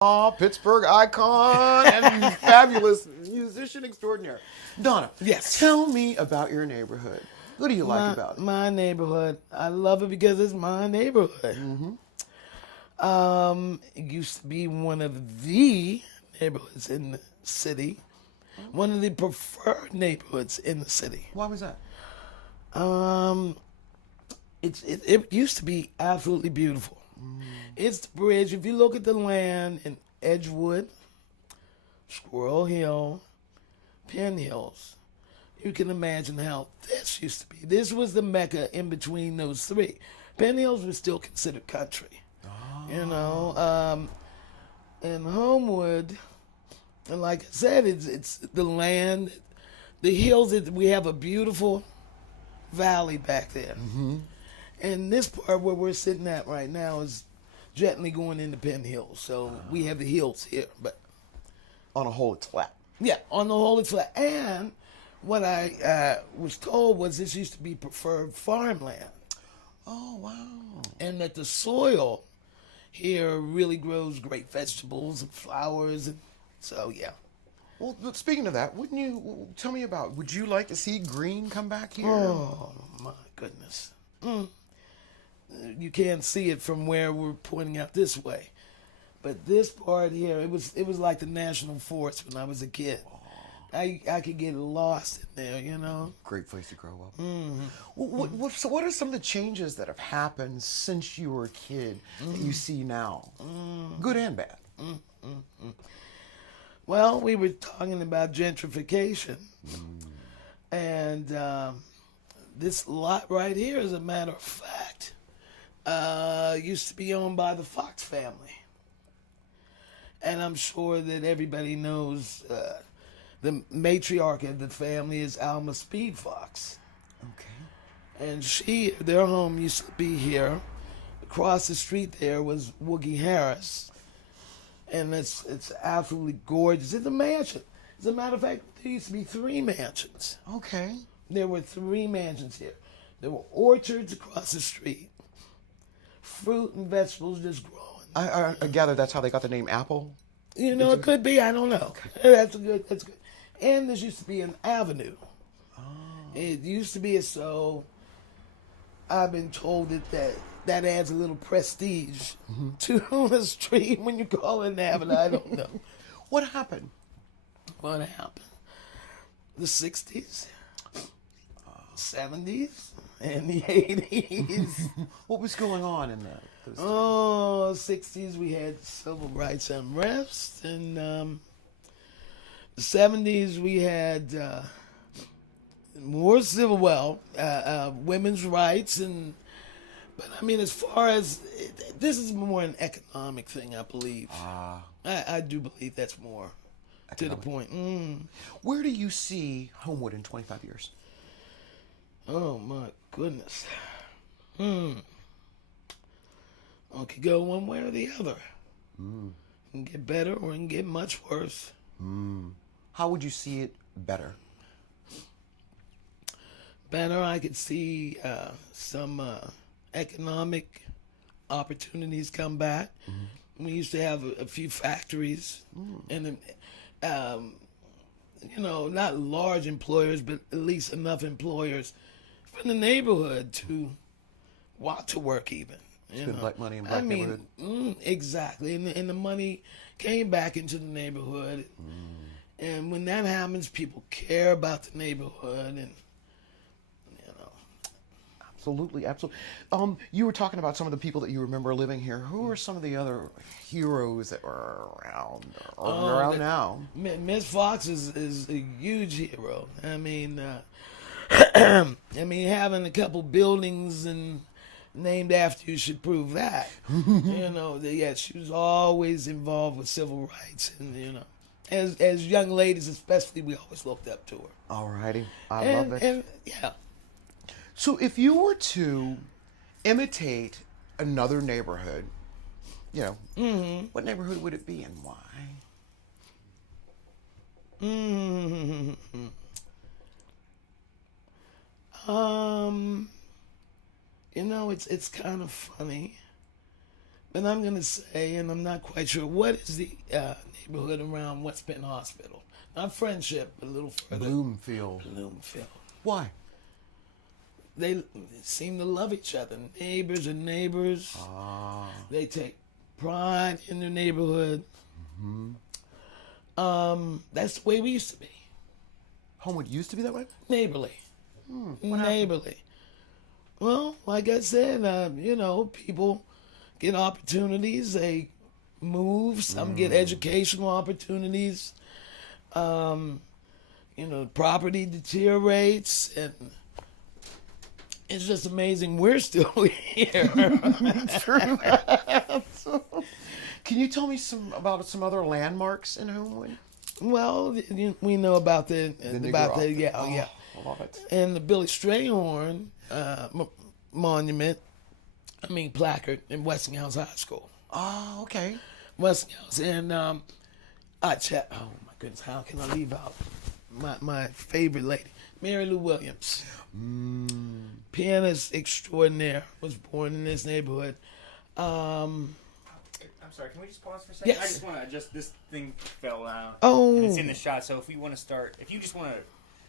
Pittsburgh icon and fabulous musician extraordinaire. Donna, Yes. tell me about your neighborhood. What do you like about it? My neighborhood. I love it because it's my neighborhood. It used to be one of the neighborhoods in the city, one of the preferred neighborhoods in the city. Why was that? Um, it used to be absolutely beautiful. It's the bridge. If you look at the land in Edgewood, Squirrel Hill, Penn Hills, you can imagine how this used to be. This was the mecca in between those three. Penn Hills was still considered country. And Homewood, and like I said, it's the land, the hills. We have a beautiful valley back there. And this part where we're sitting at right now is gently going into Penn Hills. So we have the hills here, but On a whole, it's flat. yeah, on the whole, it's flat. And what I was told was this used to be preferred farmland, Oh, wow. and that the soil here really grows great vegetables and flowers, and so yeah. Well, look, speaking of that, wouldn't you tell me about, would you like to see green come back here? Oh my goodness. You can't see it from where we're pointing out this way, but this part here, it was like the National Forest when I was a kid. I could get lost in there, you know. Great place to grow up. So what are some of the changes that have happened since you were a kid that you see now? Good and bad. Well, we were talking about gentrification, and this lot right here, as a matter of fact, used to be owned by the Fox family. And I'm sure that everybody knows the matriarch of the family is Alma Speed Fox. Okay. And their home used to be here. Across the street there was Woogie Harris. And it's absolutely gorgeous. It's a mansion. As a matter of fact, there used to be 3 mansions. Okay. There were 3 mansions here. There were orchards across the street. Fruit and vegetables just growing. I gather that's how they got the name Apple? You know, it could be. I don't know. That's good. And this used to be an avenue. It used to be so. I've been told that adds a little prestige to the street when you call it an avenue. I don't know. What happened? What happened? The 60s, 70s, and the 80s. What was going on in that? 60s we had civil rights unrest, and the 70s we had more women's rights, but I mean, as far as this is more an economic thing, I believe. I do believe that's more to the point. Where do you see Homewood in 25 years? Oh my goodness. It could go one way or the other. It can get better or it can get much worse. How would you see it better? Better, I could see some economic opportunities come back. We used to have a few factories, and not large employers, but at least enough employers from the neighborhood to want to work even. Spend black money in black neighborhood. Exactly, and the money came back into the neighborhood, and when that happens, people care about the neighborhood, and Absolutely. You were talking about some of the people that you remember living here. Who are some of the other heroes that were around or around now? Miss Fox is a huge hero. I mean, having a couple buildings and named after you should prove that. She was always involved with civil rights, and as young ladies especially, we always looked up to her. All righty, I love it. And yeah. So if you were to imitate another neighborhood, what neighborhood would it be and why? It's kind of funny And I'm going to say, and I'm not quite sure, what is the neighborhood around West Penn Hospital? Not Friendship, but a little further. Bloomfield. Bloomfield. Why? They seem to love each other. Neighbors are neighbors. Ah. They take pride in their neighborhood. That's the way we used to be. Homewood used to be that way? Neighborly. What Neighborly. Well, like I said, people get opportunities. They move. Some get educational opportunities. Property deteriorates, and it's just amazing we're still here. Can you tell me about some other landmarks in Homewood? Well, we know about the I love it. and the Billy Strayhorn placard in Westinghouse High School. Oh, okay. Westinghouse, and I check. Oh my goodness, how can I leave out my favorite lady, Mary Lou Williams, pianist extraordinaire, was born in this neighborhood. I'm sorry, can we just pause for a second? Yes. I just want to this thing fell out. Oh. And it's in the shot, so if you just want to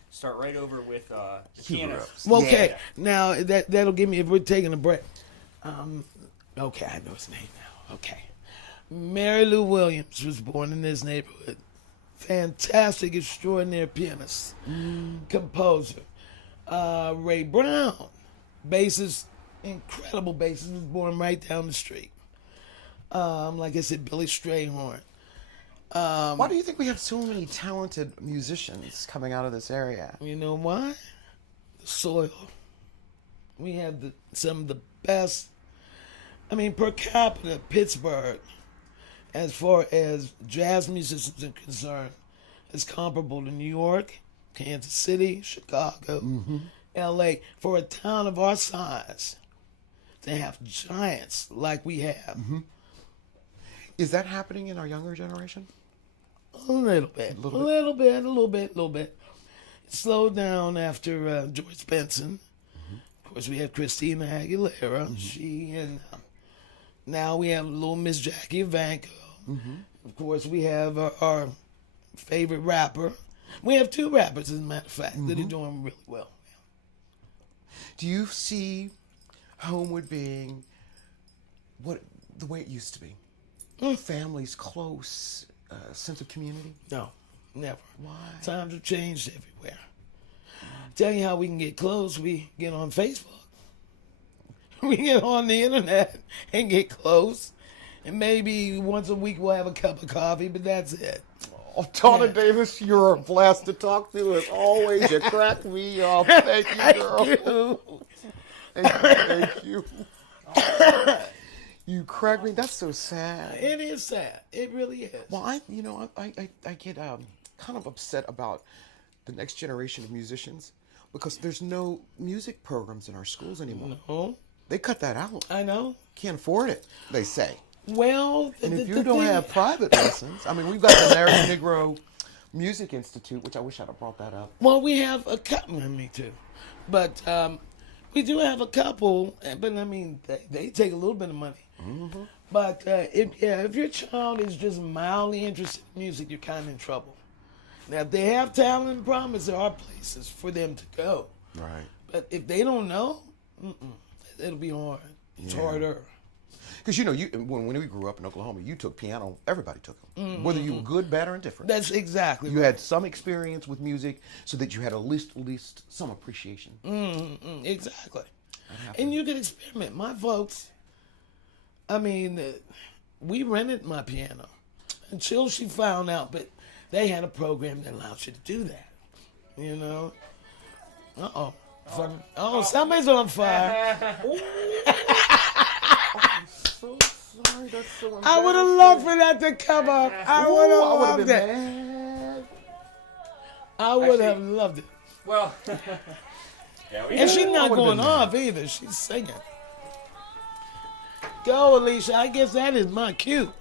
start right over with the pianist. Well, okay, Yeah. now that'll give me, if we're taking a break. Okay, I know his name now. Okay. Mary Lou Williams was born in this neighborhood. Fantastic, extraordinary pianist, composer. Ray Brown, bassist, incredible bassist, was born right down the street. Like I said, Billy Strayhorn. Why do you think we have so many talented musicians coming out of this area? You know why? The soil. We have some of the best. I mean, per capita, Pittsburgh, as far as jazz musicians are concerned, is comparable to New York, Kansas City, Chicago, L.A. For a town of our size, to have giants like we have. Is that happening in our younger generation? A little bit. A little bit. It slowed down after George Benson. Of course, we have Christina Aguilera. She and now we have little Miss Jackie Evanko. Of course, we have our favorite rapper. We have two rappers, as a matter of fact, that are doing really well. Do you see Homewood being the way it used to be? Families close, sense of community? No, never. Why? Times have changed everywhere. Tell you how we can get close. We get on Facebook. We get on the internet and get close. And maybe once a week we'll have a cup of coffee, but that's it. Oh, Donna Davis, you're a blast to talk to as always. You crack me up. Thank you, girl. Thank you. You crack me. That's so sad. It is sad. It really is. Well, I get kind of upset about the next generation of musicians because there's no music programs in our schools anymore. No, They cut that out. I know. Can't afford it, they say. Well, And if you don't have private lessons, I mean, we've got the American Negro Music Institute, which I wish I'd have brought that up. Well, we have a couple. Me too, but we do have a couple. But I mean, they take a little bit of money. But if your child is just mildly interested in music, you're kind of in trouble. Now, if they have talent and promise, there are places for them to go. Right. But if they don't know, it'll be hard. It's harder. Because, when we grew up in Oklahoma, you took piano. Everybody took them. Whether you were good, bad, or indifferent. That's exactly You right. had some experience with music so that you had at least some appreciation. Exactly. And you can experiment. My folks, I mean, we rented my piano until she found out, but they had a program that allows you to do that. Uh-oh. Oh, somebody's on fire. So sorry, that's so I would have loved for that to come up. I would have loved it. Mad. I would have loved it. Well, yeah, And she's not would've going been off either. She's singing. Go, Alicia. I guess that is my cue.